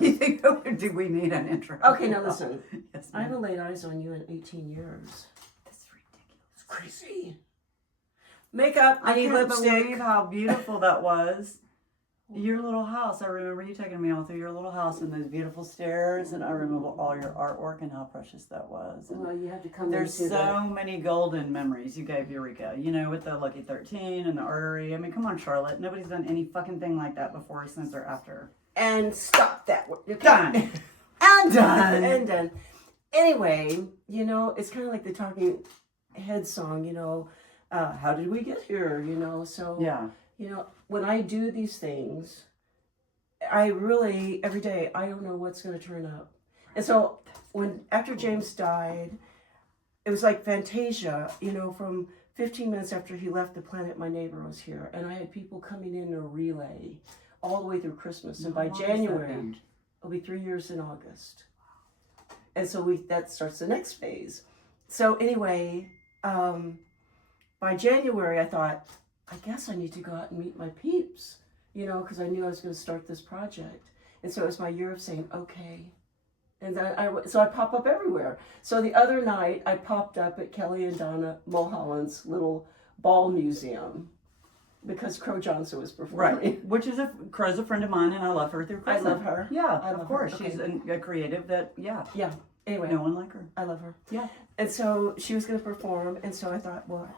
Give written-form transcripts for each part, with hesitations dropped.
You think, do we need an intro? Okay, now listen. Yes, I ma'am. haven't laid eyes on you in 18 years. That's ridiculous. It's crazy. Makeup, I need can't lipstick. believe how beautiful that was. Your little house. I remember you taking me all through your little house and those beautiful stairs, and I remember all your artwork and how precious that was. And Well, you have to come there's into so many golden memories you gave Eureka. You know, with the Lucky 13 and the artery. I mean, come on, Charlotte. Nobody's done any fucking thing like that before, since, or after. And stop that. Okay. Done. And done. And done. Anyway, you know, it's kind of like the Talking Head song, you know, how did we get here, you know? So, Yeah. you know, when I do these things, I really, every day, I don't know what's going to turn up. And so after James died, it was like Fantasia, you know, from 15 minutes after he left the planet, my neighbor was here. And I had people coming in a relay all the way through Christmas. And by January, it'll be 3 years in August. And so that starts the next phase. So anyway, by January, I thought, I guess I need to go out and meet my peeps, you know, because I knew I was going to start this project. And so it was my year of saying, okay. And then so I pop up everywhere. So the other night, I popped up at Kelly and Donna Mulholland's little ball museum because Crow Johnson was performing. Right, which is Crow's a friend of mine, and I love her through I Christmas. love her. Yeah, I love of course. her. She's Okay. a creative that, yeah. Yeah. Anyway, No one like her. I love her. Yeah. And so she was going to perform, and so I thought, well,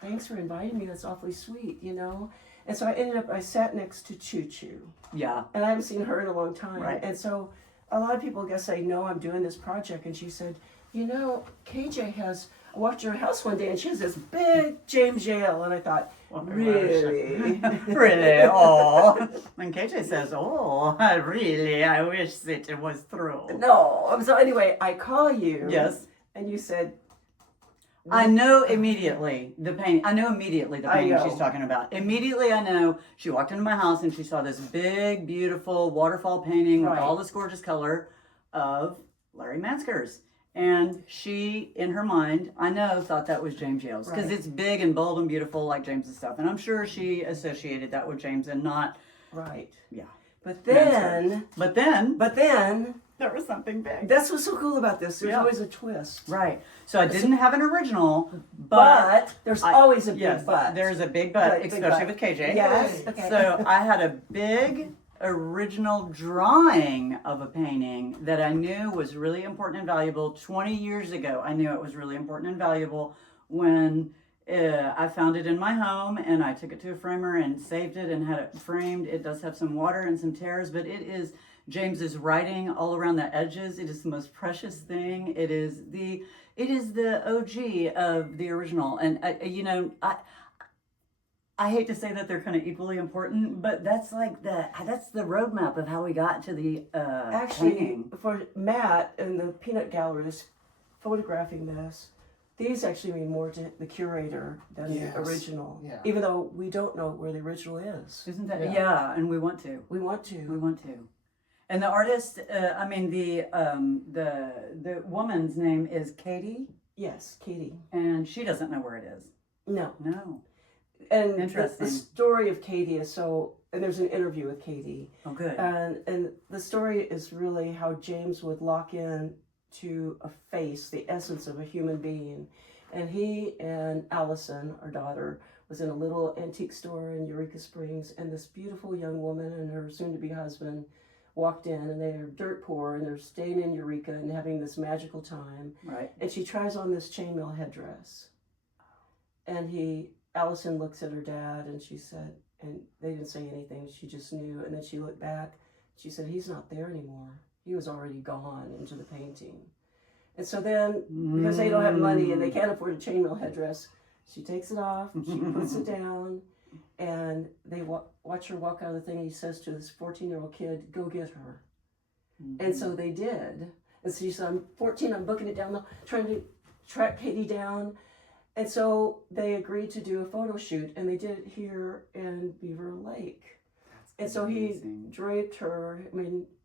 thanks for inviting me. That's awfully sweet, you know? And so I sat next to Choo Choo. Yeah. And I haven't seen her in a long time. Right. And so a lot of people guess I know I'm doing this project. And she said, you know, KJ I walked your house one day and she has this big James Yale. And I thought, really? Really? Oh. And KJ says, oh, I wish that it was true. No. So anyway, I call you. Yes. And you said, I know immediately the painting. I know immediately the painting she's talking about. Immediately I know she walked into my house and she saw this big, beautiful waterfall painting with all this gorgeous color of Larry Manskers. And she, in her mind, I know, thought that was James Yale's. Because it's big and bold and beautiful like James's stuff. And I'm sure she associated that with James and not... Right. Yeah. But then... But then... There was something big. That's what's so cool about this. There's always a twist. Right. So I didn't have an original, but there's always a big but. There's a big but, especially with KJ. Yes. Okay. So I had a big original drawing of a painting that I knew was really important and valuable 20 years ago. I knew it was really important and valuable when I found it in my home, and I took it to a framer and saved it and had it framed. It does have some water and some tears, but it is James's writing all around the edges. It is the most precious thing. It is the OG of the original. And you know, I hate to say that they're kind of equally important, but that's the roadmap of how we got to the actually painting. For Matt and the Peanut Gallery is photographing this. These actually mean more to the curator than the original. Yeah. Even though we don't know where the original is. Isn't that? Yeah, and we want to. We want to. We want to. And the artist, the woman's name is Katie. Yes, Katie. And she doesn't know where it is. No. And the story of Katie is and there's an interview with Katie. Oh, good. And the story is really how James would lock in to a face, the essence of a human being. And he and Allison, our daughter, was in a little antique store in Eureka Springs, and this beautiful young woman and her soon-to-be husband walked in, and they're dirt poor, and they're staying in Eureka and having this magical time. Right. And she tries on this chainmail headdress. And Allison looks at her dad, and she said, and they didn't say anything, she just knew. And then she looked back, she said, he's not there anymore. He was already gone into the painting. And so then, because they don't have money and they can't afford a chainmail headdress, she takes it off, she puts it down, and they watch her walk out of the thing. He says to this 14-year-old kid, go get her. And so they did. And so she said, I'm 14, I'm booking it down, trying to track Katie down. And so they agreed to do a photo shoot, and they did it here in Beaver Lake. And so he draped her,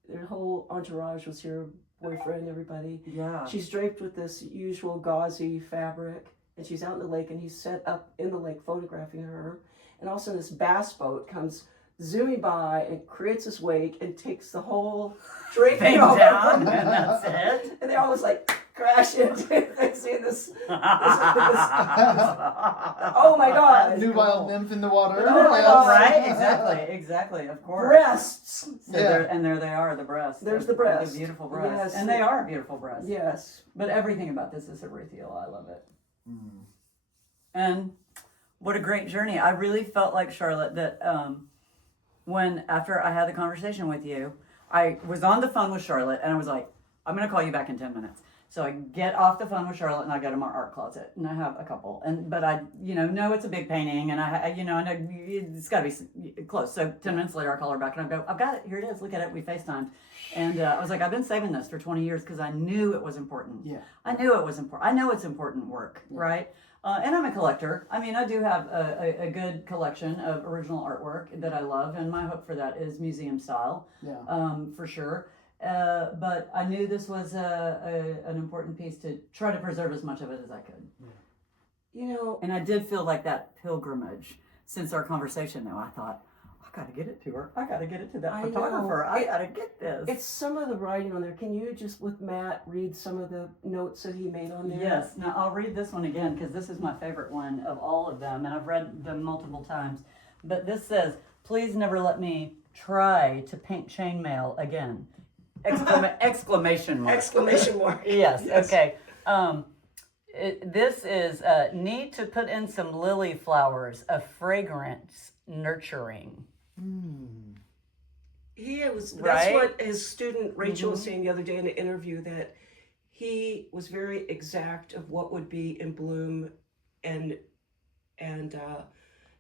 their whole entourage was here, boyfriend, everybody. Yeah. She's draped with this usual gauzy fabric, and she's out in the lake, and he's set up in the lake photographing her. And all of a sudden this bass boat comes zooming by and creates this wake and takes the whole draping Thing over. down, and that's it. And they always like crash into it. They see this. Oh my God! Nubile nymph in the water. Oh my Yes. God. Right? Exactly. Of course. Breasts. So Yeah. there they are, the breasts. There's the breasts. The beautiful breasts. Yes. And they are beautiful breasts. Yes. But everything about this is ethereal. I love it. Mm. And what a great journey. I really felt like, Charlotte, that when, after I had the conversation with you, I was on the phone with Charlotte and I was like, I'm going to call you back in 10 minutes. So I get off the phone with Charlotte and I go to my art closet and I have a couple. But I, know it's a big painting and I know it's got to be close. So 10 minutes later, I call her back and I go, I've got it. Here it is. Look at it. We FaceTimed. And I was like, I've been saving this for 20 years because I knew it was important. Yeah. I knew it was important. I know it's important work, right? And I'm a collector. I mean, I do have a good collection of original artwork that I love. And my hope for that is museum style, for sure. But I knew this was an important piece to try to preserve as much of it as I could. And I did feel like that pilgrimage since our conversation, though. I thought, I got to get it to her. I got to get it to that I photographer. know. I got to get this. It's some of the writing on there. Can you just, with Matt, read some of the notes that he made on there? Yes. Now, I'll read this one again because this is my favorite one of all of them, and I've read them multiple times. But this says, please never let me try to paint chainmail again. Exclamation mark. Exclamation mark. Yes. Okay. This is need to put in some lily flowers, a fragrance nurturing. That's Right? what his student Rachel was saying the other day in an interview, that he was very exact of what would be in bloom and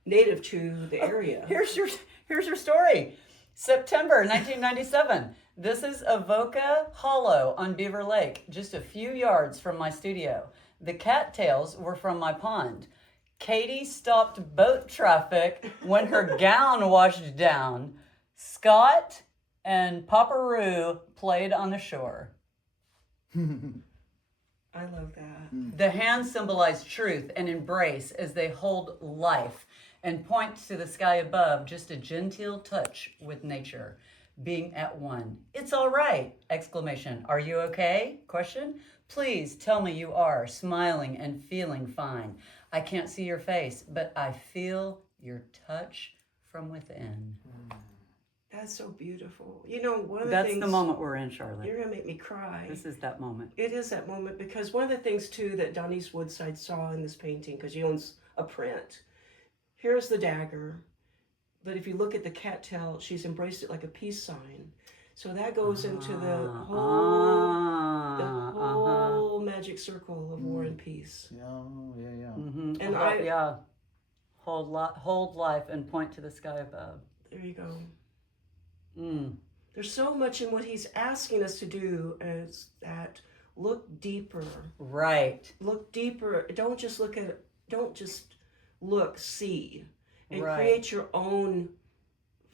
native to the area. Here's your story. September 1997. This is Avoca Hollow on Beaver Lake, just a few yards from my studio. The cattails were from my pond. Katie stopped boat traffic when her gown washed down. Scott and Paparoo played on the shore. I love that. The hands symbolize truth and embrace as they hold life and point to the sky above, just a genteel touch with nature, being at one. It's all right! Exclamation. Are you okay? Question. Please tell me you are, smiling and feeling fine. I can't see your face, but I feel your touch from within. That's so beautiful. One of the That's things... the moment we're in, Charlotte. You're going to make me cry. This is that moment. It is that moment, because one of the things, too, that Donnice Woodside saw in this painting, because she owns a print, here's the dagger, but if you look at the cattail, she's embraced it like a peace sign. So that goes into the whole magic circle of war and peace. Yeah. Mm-hmm. And hold life and point to the sky above. There you go. There's so much in what he's asking us to do, is that look deeper. Right. Look deeper. Don't just look, see, and Right. create your own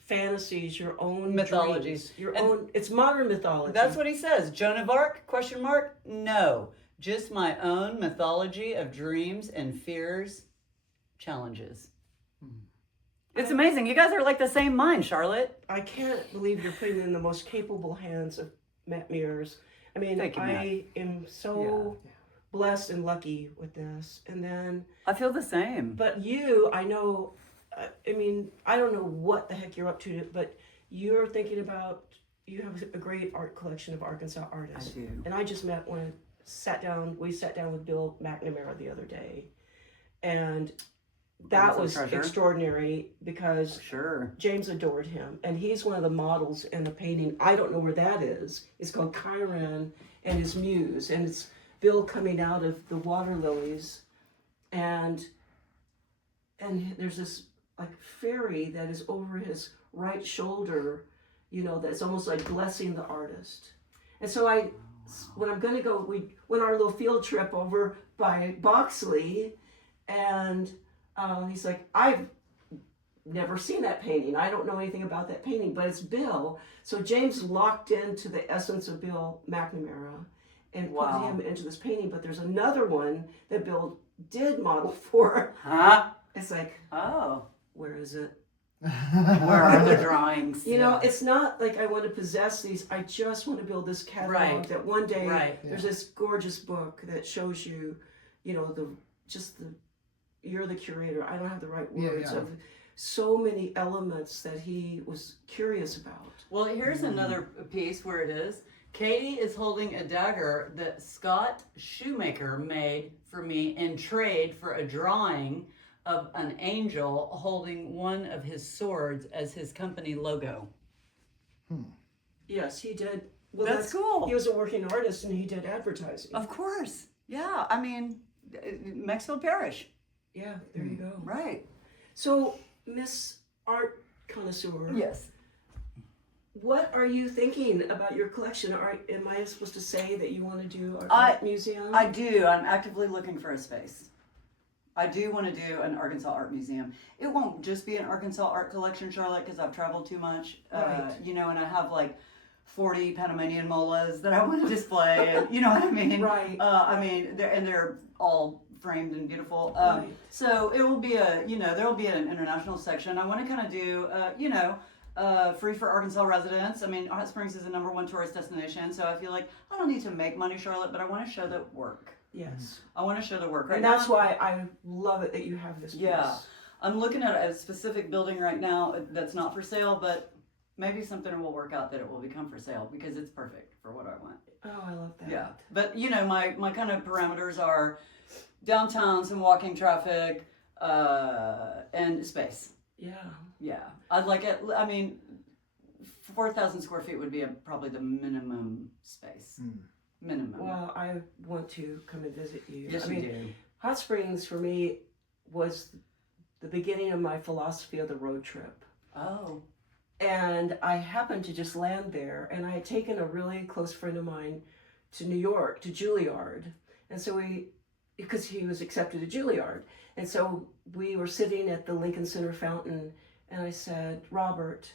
fantasies, your own Mythologies. dreams, And own. It's modern mythology. That's what he says. Joan of Arc? Question mark? No. Just my own mythology of dreams and fears, challenges. It's amazing. You guys are like the same mind, Charlotte. I can't believe you're putting it in the most capable hands of Matt Mears. I mean, Thank you, Matt. I am so blessed and lucky with this. And then, I feel the same. but you, I know, I mean, I don't know what the heck you're up to, but you're thinking about, you have a great art collection of Arkansas artists. I do. And I just we sat down with Bill McNamara the other day. And that was extraordinary, because Sure. James adored him, and he's one of the models in the painting. I don't know where that is. It's called Chiron and his Muse, and it's Bill coming out of the water lilies, and there's this like fairy that is over his right shoulder, that's almost like blessing the artist. And so when I'm going to go, we went on our little field trip over by Boxley, and he's like, I've never seen that painting. I don't know anything about that painting, but it's Bill. So James locked into the essence of Bill McNamara and put him into this painting. But there's another one that Bill did model for. Huh? It's like, Oh. where is it? Where are the drawings? You know, it's not like I want to possess these. I just want to build this catalog Right. that one day Right. there's this gorgeous book that shows you, you know, you're the curator. I don't have the right words of so many elements that he was curious about. Well, here's another piece where it is. Katie is holding a dagger that Scott Shoemaker made for me in trade for a drawing of an angel holding one of his swords as his company logo. Yes, he did. Well, That's cool. He was a working artist and he did advertising. Of course. Yeah, I mean, Maxfield Parrish. Yeah, there you go. Right. So, Miss Art Connoisseur. Yes. What are you thinking about your collection? Am I supposed to say that you want to do an art museum? I do. I'm actively looking for a space. I do want to do an Arkansas Art Museum. It won't just be an Arkansas art collection, Charlotte, because I've traveled too much. Right. You know, and I have like 40 Panamanian molas that I want to display. And, you know what I mean? Right. I mean, they're all framed and beautiful. Right. So it will be there will be an international section. I want to kind of do, free for Arkansas residents. I mean, Hot Springs is the #1 tourist destination, so I feel like I don't need to make money, Charlotte, but I want to show the work. Yes. I want to show the work right And now. that's why I love it that you have this piece. Yeah. I'm looking at a specific building right now that's not for sale, but maybe something will work out that it will become for sale because it's perfect for what I want. Oh, I love that. Yeah. But, you know, my kind of parameters are downtown, some walking traffic, and space. Yeah. Yeah. I'd like it. I mean, 4,000 square feet would be probably the minimum space. Minimum. Well, I want to come and visit you. Yes, you do. Hot Springs for me was the beginning of my philosophy of the road trip. Oh. And I happened to just land there, and I had taken a really close friend of mine to New York, to Juilliard. And so because he was accepted to Juilliard. And so we were sitting at the Lincoln Center fountain, and I said, Robert,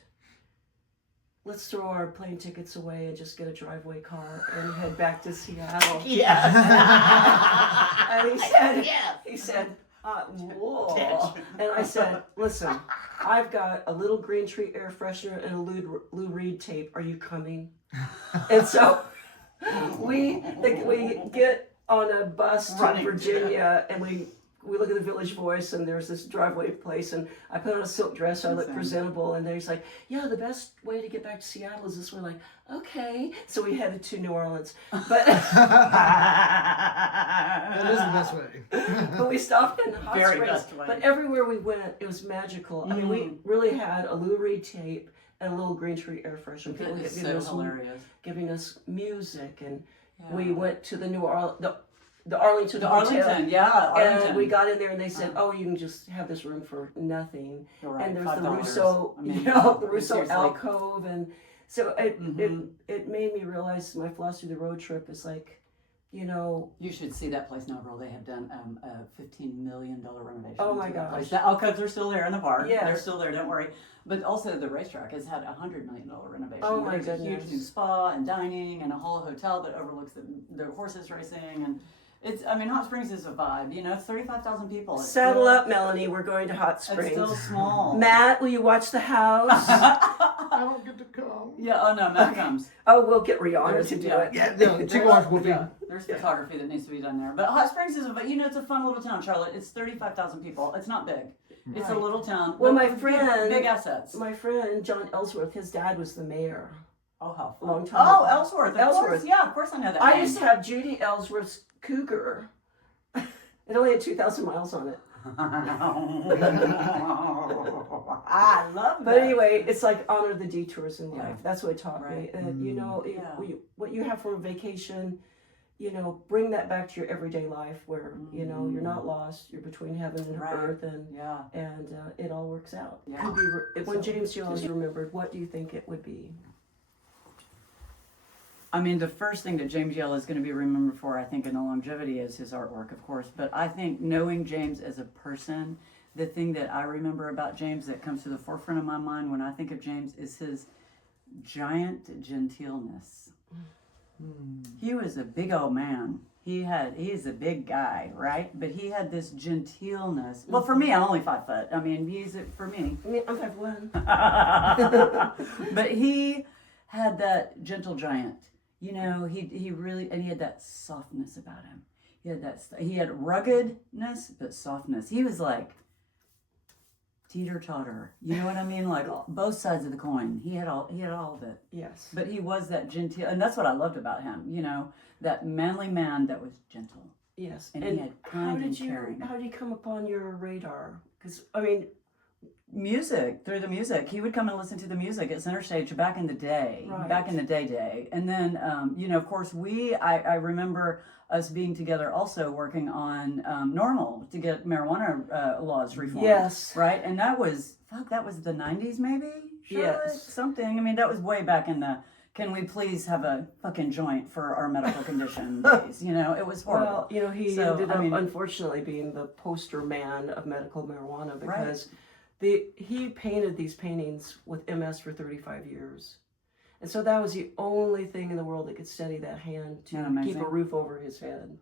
let's throw our plane tickets away and just get a driveway car and head back to Seattle. Yes. And he said, whoa. And I said, listen, I've got a little green tree air freshener and a Lou Reed tape. Are you coming? And so we get on a bus to Virginia, and we look at the Village Voice, and there's this driveway place, and I put on a silk dress so I look presentable, and then he's like, yeah, the best way to get back to Seattle is this way. Like, okay. So we headed to New Orleans. But that is the best way. But we stopped in Hot Very Springs. best way. But everywhere we went, it was magical. I mean, we really had a Lou Reed tape and a little green tree air freshener. People That is giving so hilarious. giving us music, and Yeah. we went to the Arlington The Hotel. Arlington, yeah, Arlington. And we got in there, and they said, "Oh, you can just have this room for nothing." Right, And there's $5. the Rousseau, I mean, the Rousseau seriously. alcove, and so it made me realize my philosophy of the road trip is like, you know. You should see that place now, girl. They have done a $15 million renovation. Oh my to that place. gosh. The alcoves are still there in the park. Yes. They're still there, don't worry. But also the racetrack has had a $100 million renovation. Oh my There's a huge goodness. new spa and dining and a whole hotel that overlooks the horses racing. And Hot Springs is a vibe. You know, it's 35,000 people. It's Saddle still, up, Melanie. We're going to Hot Springs. It's still small. Matt, will you watch the house? I don't get to come. Yeah, oh no, Matt comes. Oh, we'll get Rihanna to do Yeah. it. Yeah, no, Chick-fil-A will be. Yeah, there's photography that needs to be done there. But Hot Springs is it's a fun little town, Charlotte. It's 35,000 people. It's not big. It's a little town. Well, but my with friend- big assets. My friend John Ellsworth, his dad was the mayor. Oh, how fun. Long time Oh, ago. Ellsworth. Of Ellsworth. course. Yeah, of course I know that. I name. used to have Judy Ellsworth's Cougar. It only had 2,000 miles on it. I love that. But anyway, it's like honor the detours in life. Yeah. That's what it taught Right. me. And what you have for a vacation, bring that back to your everyday life where, you're not lost. You're between heaven and Right. earth, and Yeah. it all works out. Yeah. Could be when James Yale is remembered, what do you think it would be? I mean, the first thing that James Yale is going to be remembered for, I think, in the longevity is his artwork, of course. But I think knowing James as a person, the thing that I remember about James that comes to the forefront of my mind when I think of James is his giant genteelness. He was a big old man. He's a big guy, right? But he had this genteelness. Well, for me, I'm only 5 foot. I mean, for me. I'm 5'1". But he had that gentle giant. You know, he really, and he had that softness about him. He had ruggedness, but softness. He was like teeter-totter. You know what I mean? Like both sides of the coin. He had all of it. Yes. But he was that genteel, and that's what I loved about him. You know, that manly man that was gentle. Yes. And he had kind and caring. How did you come upon your radar? Because I mean, through the music. He would come and listen to the music at Center Stage back in the day. Right. Back in the day. And then, you know, of course, I remember us being together also working on Normal to get marijuana laws reformed. Yes. Right? And that was the 90s maybe? Charlotte? Yes. Something. I mean, that was way back in the, can we please have a fucking joint for our medical condition days? You know, it was horrible. Well, you know, he ended up unfortunately being the poster man of medical marijuana because he painted these paintings with MS for 35 years. And so that was the only thing in the world that could steady that hand to keep a roof over his head.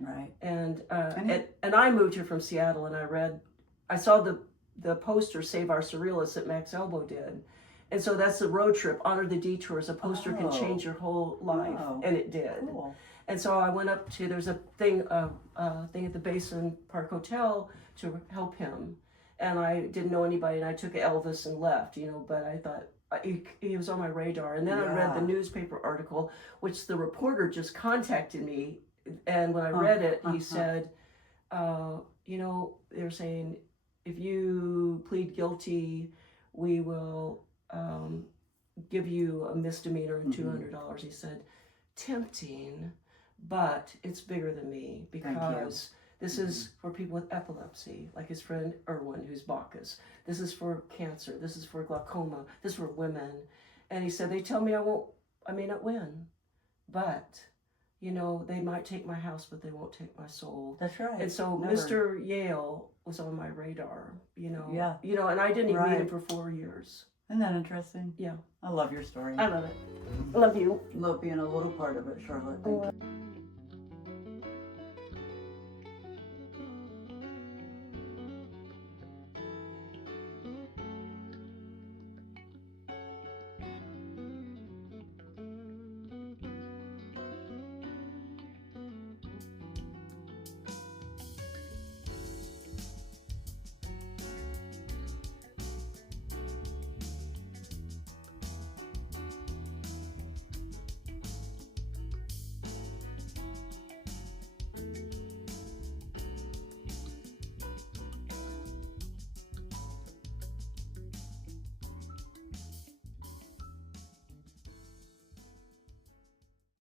Right. And I moved here from Seattle, and I saw the poster Save Our Surrealists that Max Elbow did. And so that's the road trip, Honor the Detours. A poster can change your whole life, and it did. Cool. And so I went up to, there's a thing at the Basin Park Hotel to help him. And I didn't know anybody, and I took Elvis and left, you know, but I thought, he was on my radar. And then I read the newspaper article, which the reporter just contacted me. And when I read it, he said, you know, they're saying, if you plead guilty, we will give you a misdemeanor and $200. He said, tempting, but it's bigger than me because this is for people with epilepsy, like his friend Erwin, who's Bacchus. This is for cancer. This is for glaucoma. This is for women. And he said, they tell me I may not win, but, you know, they might take my house, but they won't take my soul. That's right. And so Mr. Yale was on my radar, you know. Yeah. You know, and I didn't even meet him for 4 years. Isn't that interesting? Yeah. I love your story. I love it. I love you. Love being a little part of it, Charlotte. Thank you.